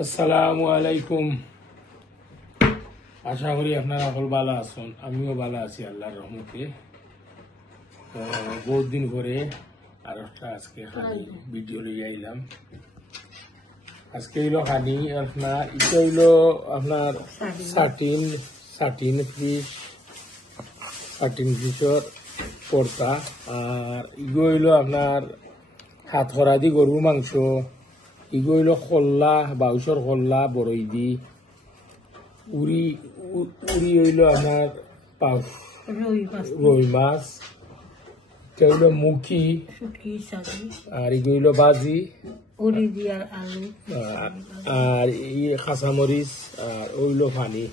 আসসালামু আলাইকুম। আশা করি আপনারা সকল ভালো আছেন, আমিও ভালো আছি আল্লাহর রহমতে। বহুত দিন পরে আর একটা আজকে ভিডিও লিয়ে আইলাম। আজকে হইল খানি আপনার এটা হইল আপনার সার্টিন ফিশর পর্তা, আর ইগো হইল আপনার হাত খরা দি গরুর মাংস, ইগো হইল খোল্লা বাউসর খোল্লা বড়ই দি, উড়ি হইল আপনার রুই মাছ, এটা হইল মুখি, আর ইগো হইল বাজি, আর কাঁচামরিচ, আর ওইল পানি।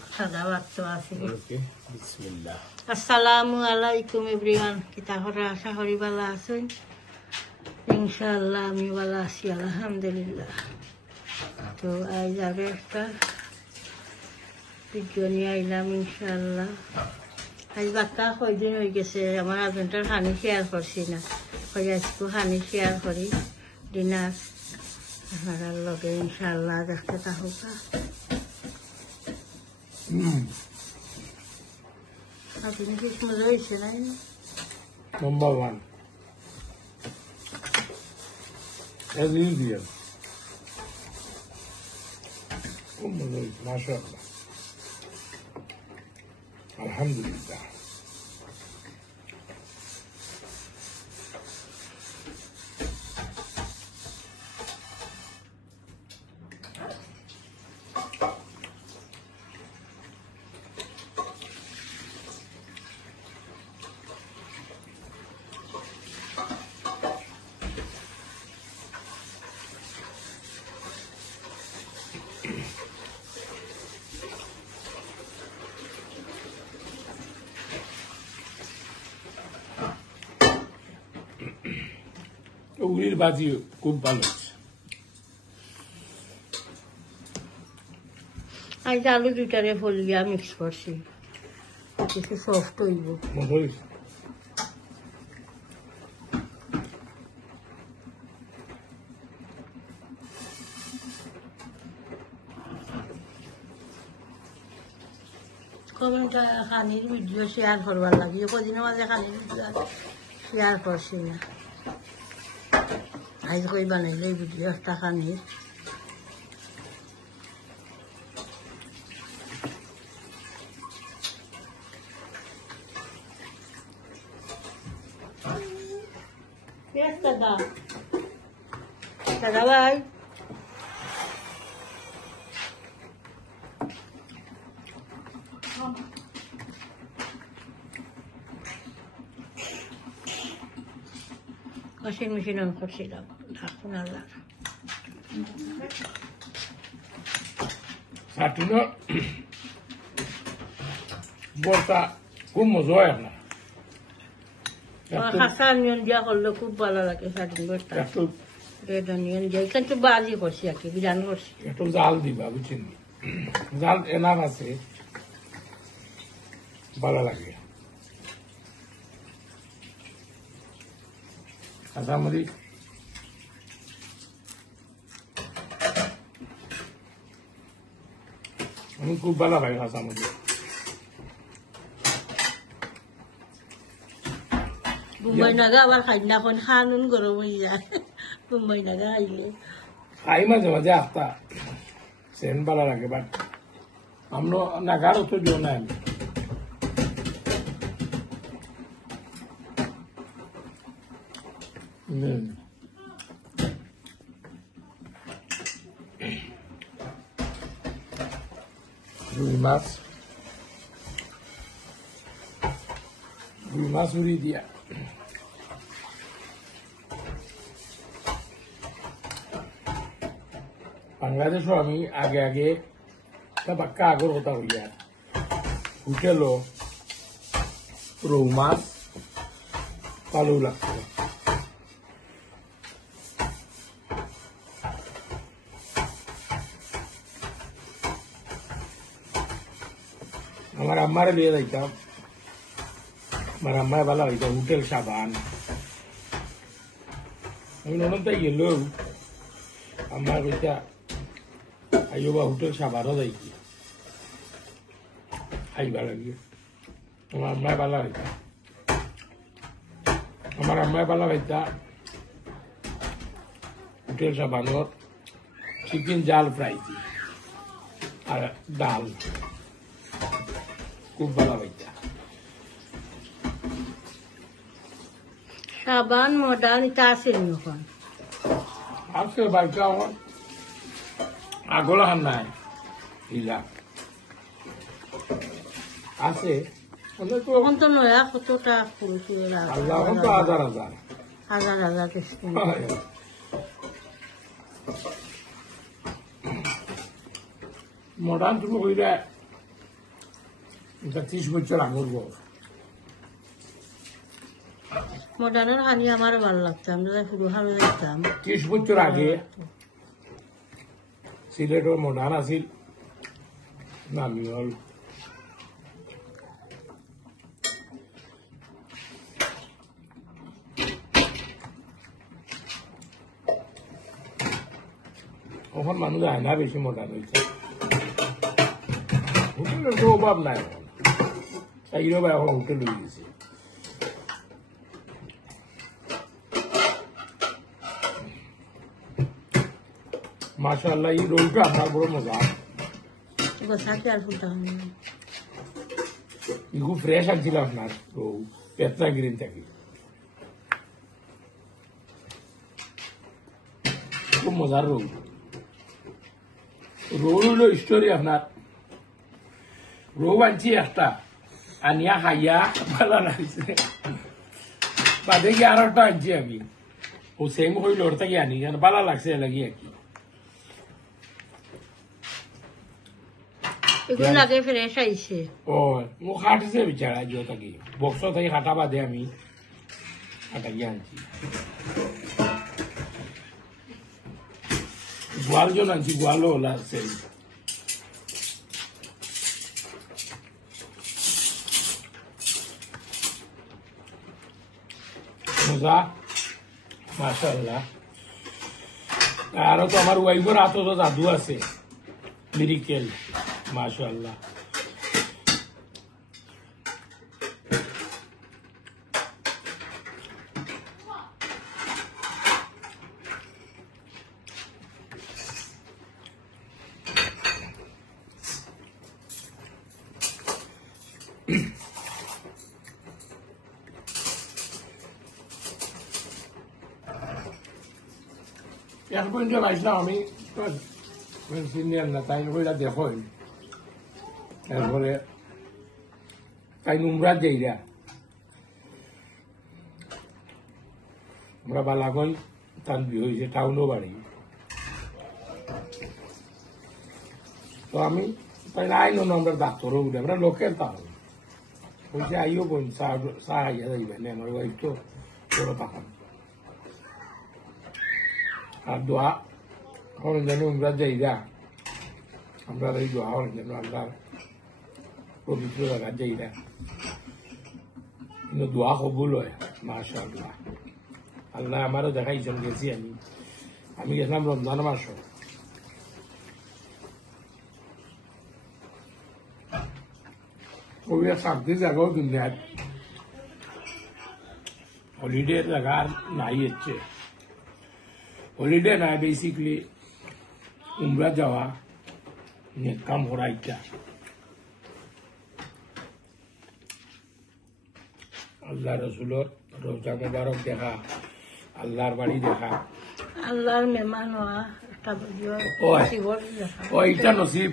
বিসমিল্লাহ। আসসালামু আলাইকুম এভরিওয়ান, কিতা করে আশা করি ভালো আছেন। ইনশাআল্লাহ আমি ভালো আছি আলহামদুলিল্লাহ। তো আজ আরো একটা ভিডিও নিয়ে আইলাম ইনশাআল্লাহ। আজ বাচ্চা কয়দিন হয়ে গেছে আমার হাজবেন্ডের হানি শেয়ার করছি না, আজকে হানি শেয়ার করি ডিনার আপনার লগে ইনশাআল্লাহ দেখতে থাকুক। আপনি কি মজা হয়েছে নাই? Number one. As usual. MashaAllah. Alhamdulillah. উগলির বাজি খুব ভালো হচ্ছে। আজ আলু দুইটারে ফলিয়া মিক্স করছি, কিছু সফট হইব। কমেন্টটা খানির ভিডিও শেয়ার করবার লাগে, কদিনের মাঝে খানির ভিডিও শেয়ার করছি না। আজ কই বানাইলে এই ভিডিও একটা খানির। দাদা ভাই ওয়াশিং মেশিন অন করছিলাম, ঢাকুন আল্লাহ। সাটিনো বর্তা খুব মজা হয় আপনার। কাঁচা অনিয়ন দিয়া করলে খুব ভালো লাগে সাটিন বর্তা। রেড অনিয়ন দিয়া কিন্তু বাজি করছি আর কি, বিরান করছি। একটু জাল দিবা বুঝছেন, জাল এনার আছে ভালো লাগে। কাঁচামরিচ আমি খুব ভালো পাই কাঁচামরিচ। মুম্বাই নাগা আবার খাই না, এখন খানুন গরম হয়ে যায় মুম্বাই নাগা খাইলে। খাই মাঝে মাঝে আস্তা সেন ভালো লাগে, বাট আমরা নাগারও তো দিও না আমি। রুই মাছ উড়ি দিয়া বাংলাদেশও আমি আগে বাক্কা আগর কথা হইয়া হোটেলও রৌ মাছ ভালো লাগছে। আমার আম্মারে লিয়ে যাইতাম, আমার আম্মায় ভালো হইতাম হোটেল সাবান। আমি ননদ তাই গেল, আমার কইতা আইও বা হোটেল সাবারও যাইছি খাইবা লাগে আমার আম্মায় পালা হইতা হোটেল সাবানোর চিকেন জাল ফ্রাই আর ডাল খুব ভালো হইতা সাবান মডার্ন এটা আছে এখন আজকে বাড়িতে আমার আগলা খান নাই ইলা আছে এখন তো নয়া কতটা ফুল ফুল আল্লাহ এখন তো হাজার হাজার হাজার হাজার কিছু মডার্ন তুমি কইলে 30 বছর আগর গর মডার্নের খানি আমার ভালো লাগতো আমরা শুধু হারো দেখতাম 30 বছর আগে সিলেটর মডার্ন আছিল নামি হল ওখান মানুষ যায় না বেশি মডার্ন হয়েছে হোটেলের তো অভাব নাই এখন চাইরও বা এখন হোটেল হয়ে গেছে মাশাআল্লাহ এই রোলটা আপনার বড় মজা গোসাকে আর ফুলটা খুব ফ্রেশ আসছিল আপনার রোল পেতলা গ্রিন থেকে খুব মজার রোল রোল হইল স্টোরি আপনার রৌ আনছি একটা আনিয়া খাইয়া ভালো লাগছে বাদে গিয়ে আর একটা আনছি আমি ও সেম হইল ওর থেকে আনি ভালো লাগছে লাগি আর কি এগুলো আগে ফ্রেশ আইছে ও ও খাটছে বিচারা যে থাকি বক্স থেকে খাটা বাদে আমি খাটা গিয়ে আনছি গোয়াল জন আনছি গোয়ালও ওলা সেই মজা মাশাআল্লাহ আরো তো আমার ওয়াইফের হাতও তো জাদু আছে মিরিকেল মাশাআল্লাহ এক পর্যন্ত আসলাম আমি সিনিয়র না তাই ওইটা দেখোই তারপরে তাই উমরা যাইরা আমরা বালাগঞ্জ তার বিয়ে হয়েছে টাউনও বাড়ি তো আমি তাই আইনো না আমরা ডাক্তারও উঠে আমরা লোকের তাহলে বলছে আইও বোন চা আইয়া যাইবেন আমার ওয়াইফ তো বড় পাখান আর দোয়া হলেন যেন উমরা যাইরা আমরা এই দোয়া হলেন যেন আল্লাহ পবিত্র জায়গা যাইরা কিন্তু দোয়া কবুল হয় মাশাআল্লাহ আল্লাহ আমারও দেখাইছেন গেছি আমি গেছিলাম রমজান মাস খুবই শান্তি জায়গাও দুনিয়ার হলিডে জায়গা নাই হচ্ছে হলিডে নাই বেসিকলি উমরা যাওয়া কাম করা ইচ্ছা আল্লাহ রসুলোর রোজা মোবারক দেখা আল্লাহর বাড়ি দেখা আল্লাহর মেহমান হওয়া একটা এটা নসিব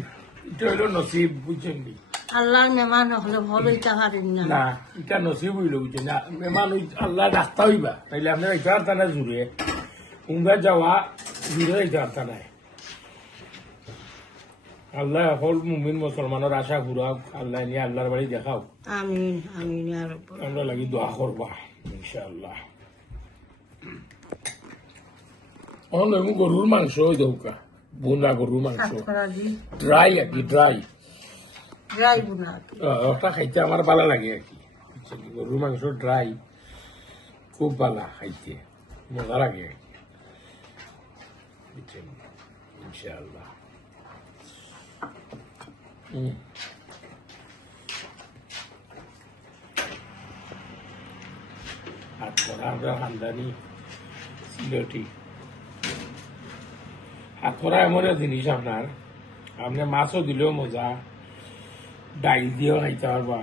এটা হইল নসিব বুঝছেন কি আল্লাহর মেহমান হলে ভালোই পারেন না না এটা নসিব হইল বুঝছেন না মেহমান আল্লাহ রাস্তা হইবা তাইলে আপনার এটা আর্তা না জুড়ে উমরা যাওয়া জুড়ে এটা আর্তা নাই আল্লাহ হল মুমিন মুসলমানের আশা ঘুরাও আল্লাহ নিয়ে আল্লাহর বাড়ি দেখাও আমিন আমিন আর আমরা লাগি দোয়া করবা ইনশাআল্লাহ অন্য গরুর মাংস ওই দৌকা বোনা গরুর মাংস ড্রাই আর কি ড্রাই ড্রাই বোনা ওটা খাইতে আমার ভালো লাগে আর কি গরুর মাংস ড্রাই খুব ভালো খাইতে মজা লাগে আর কি ইনশাআল্লাহ হাত করা আমরা খানদানি সিলেটি হাত করা এমন একটা জিনিস আপনার আপনি মাছও দিলেও মজা ডাইল দিয়েও খাইতে পারবা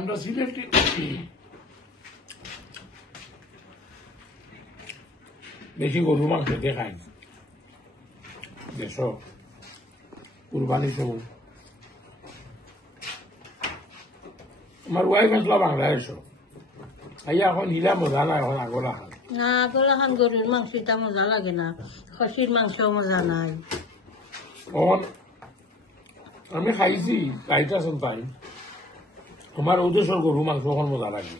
আমরা সিলেটি বেশি গরু মাংস দিয়ে খাই দেশ কুরবানি সব আমার ওয়াইফ আসলো বাংলাদেশ আইয়া এখন হিলা মজা না এখন আগলা খান না আগলা খান গরুর মাংসটা মজা লাগে না খসির মাংস মজা নাই এখন আমি খাইছি খাইতে আসুন তাই আমার ওদেশের গরু মাংস এখন মজা লাগে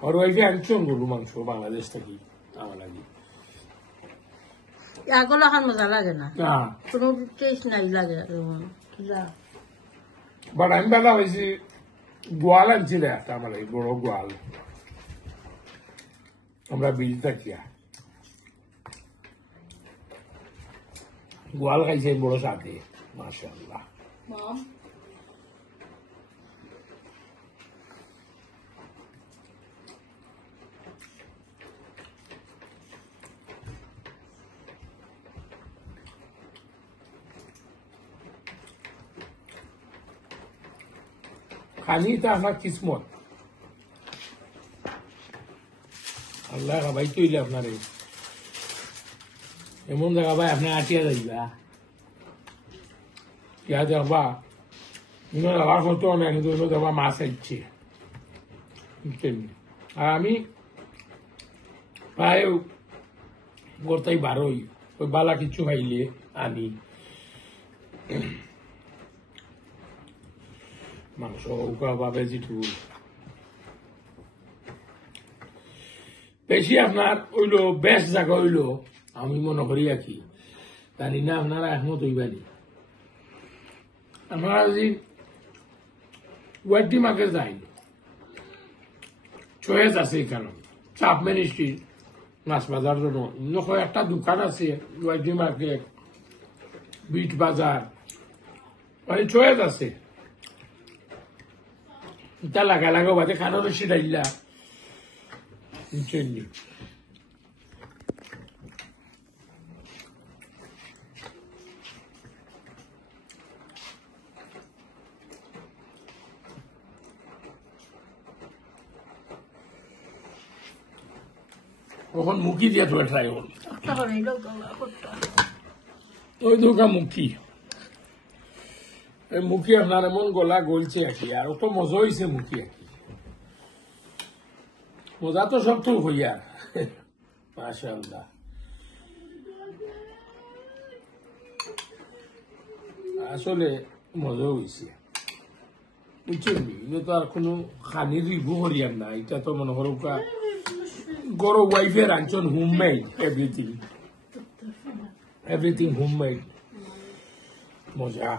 আর ওয়াইফে আনছেন গরু মাংস বাংলাদেশ থেকে আমার লাগে আগলা খান মজা লাগে না না কোনো টেস্ট নাই লাগে বাট আমি বেলা হয়েছি গোয়াল আনছিল একটা আমার এই বড় গোয়াল আমরা বিল থাকিয়া গোয়াল খাইছে বড় সাথে মাশাআল্লাহ খানিটা আপনার কিসমত আল্লাহ ভাই তৈলে আপনার এমন জায়গা ভাই আপনি আটিয়া যাইবা ইয়া দেখবা ইনো যাওয়ার হতো না কিন্তু ইনো দেখবা মাছ আইছে আর আমি প্রায় গোটাই বারোই ওই বালা কিছু খাইলে আনি মাংস উকা বা ভেজিটেবল বেশি আপনার হইলো বেস্ট জায়গা হইলো আমি মনে করি আর কি জানি না আপনারা একমত হইবানি আপনারা যদি ওয়ার্ডি মার্কে যাই চয়েস আছে এখানে চাপমেন স্ট্রিট মাছ বাজার জন্য একটা দোকান আছে ওয়ার্ডি মার্কেট বিট বাজার মানে চয়েস আছে এটা লাগা লাগা বাদে খানোর সিটাইলা বুঝছেন কখন মুখি দিয়া তো ট্রাই হল ওই দুকা মুখি এই মুখি আপনার এমন গলা গলছে আর কি আর তো মজা হয়েছে মুখি আর কি মজা তো সব তো হইয়া মাশাআল্লাহ আসলে মজা হয়েছে বুঝছেন এটা তো আর কোনো খানির রিভু করিয়ার না এটা তো মনে করো গরো ওয়াইফের আনছন হোমমেড এভরিথিং হোমমেড মজা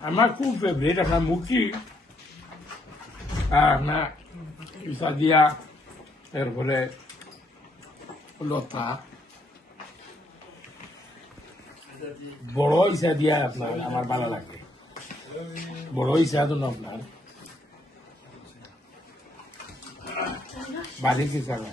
আমার খুব ফেভারিট আপনার মুখি আর আপনার ইসা দিয়া এরপরে লতা বড় ইসা দিয়া আপনার আমার ভালো লাগে বড় ইসা তো না আপনার বাড়ি ইসা না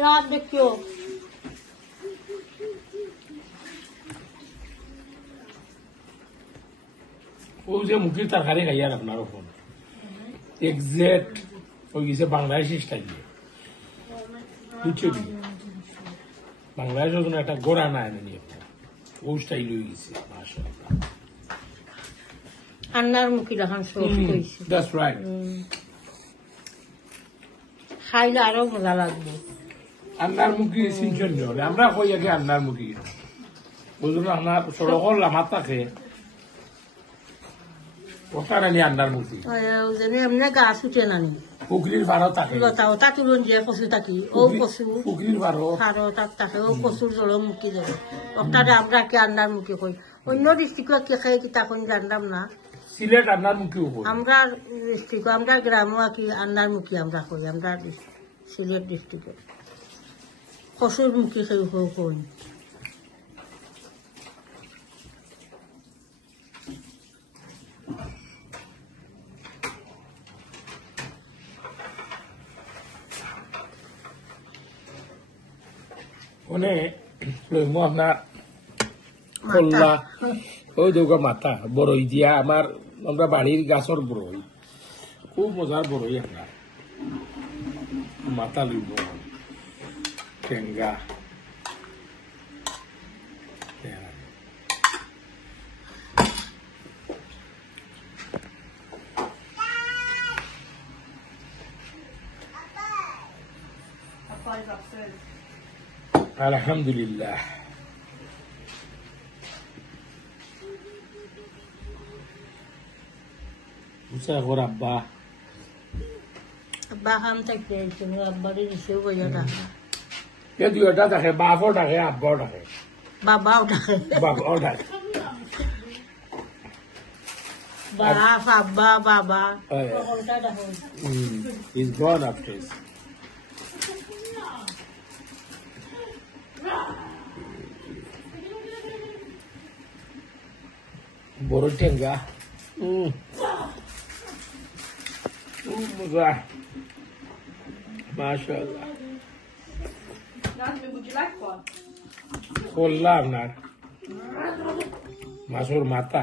রাত দেখিও ও যে মুখির তরকারি খাইয়ার আপনার ফোন এক্সাক্ট ওই গেছে বাংলাদেশি স্টাইলে, বুঝছো কি? বাংলাদেশের জন্য একটা গোড়া না এনে একটা ও স্টাইল হয়ে গেছে মাশাআল্লাহ। আন্নার মুখি দেখান সব কইছে দ্যাটস রাইট। খাইলে আরো মজা লাগবে। আন্নার মুখি সিনচন হলে আমরা কই আগে আন্নার মুখি বুঝলো না, আমার সড়কল আমার থাকে ওটা নানি আন্নার মুখি যেন এমনি গাছ উঠে নানি পুকুরির বারো থাকে, লতা ওটা তুলন যে কচু থাকি ও কচু পুকুরির বারো সারো তার থাকে ও কচুর জল মুখি দেবে ওটা আমরা কি আন্নার মুখি কই। অন্য ডিস্ট্রিক্টত কে খাই কি তখন জানলাম না। সিলেট আন্নার মুখি উপর আমরা ডিস্ট্রিক্ট আমরা গ্রামও কি আন্নার মুখি আমরা কই। আমরা সিলেট ডিস্ট্রিক্টে কচুর মুখি খাই কই। ওনে লইমু আপনার খোল্লা ওই দুগা মাথা বড়ই দিয়া আমার আমরা বাড়ির গাছর বড়ই খুব মজার বড়ই আমরা মাথা লইব টেঙ্গা আলহামদুলিল্লাহ। আব্বা আব্বা খাম থাকতে আব্বারে দিছেও বইয়া ডাকা এ দুইটা থাকে, বাপও থাকে আব্বাও থাকে, বাবাও ডাকে বাবাও থাকে। বাপ আব্বা বাবা Oh, yeah. সকলটা ডাকে। He's gone upstairs. বড় টেঙ্গা মজা মাশাআল্লাহ। খোল্লা আপনার মাছুর মাথা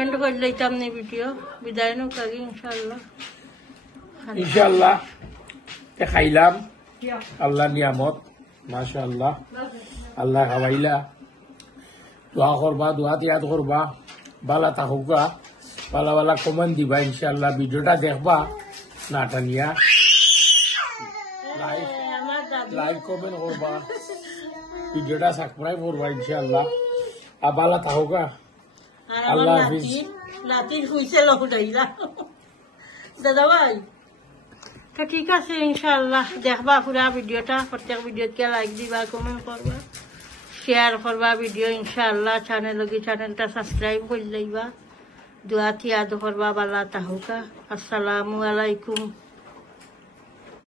এন্ড করে লইতাম নি ভিডিও বিদায় নো কাগি ইনশাআল্লাহ ইনশাআল্লাহ খাইলাম আল্লাহ নিয়ামত মাশাআল্লাহ। আল্লাহ খাওয়াইলা দোয়া করবা, দোয়া তিয়াদ করবা, বালা থাকুকা, বালা বালা কমেন্ট দিবা ইনশাআল্লাহ। ভিডিওটা দেখবা না টানিয়া লাইক কমেন্ট করবা, ভিডিওটা সাবস্ক্রাইব করবা ইনশাআল্লাহ। আর বালা থাকুকা, আল্লাহ হাফিজ। রাতির শুইছে লহুটাইলা দাদা ভাই তো ঠিক আছে ইনশাআল্লাহ দেখবা পুরা ভিডিওটা। প্রত্যেক ভিডিওকে লাইক দিবা, কমেন্ট করবা, শেয়ার করবা ভিডিও ইনশাআল্লাহ। চ্যানেলটা সাবস্ক্রাইব করে লইবা, দোয়া তিয়াদ করবা, বালা তাহুকা। আসসালামু আলাইকুম।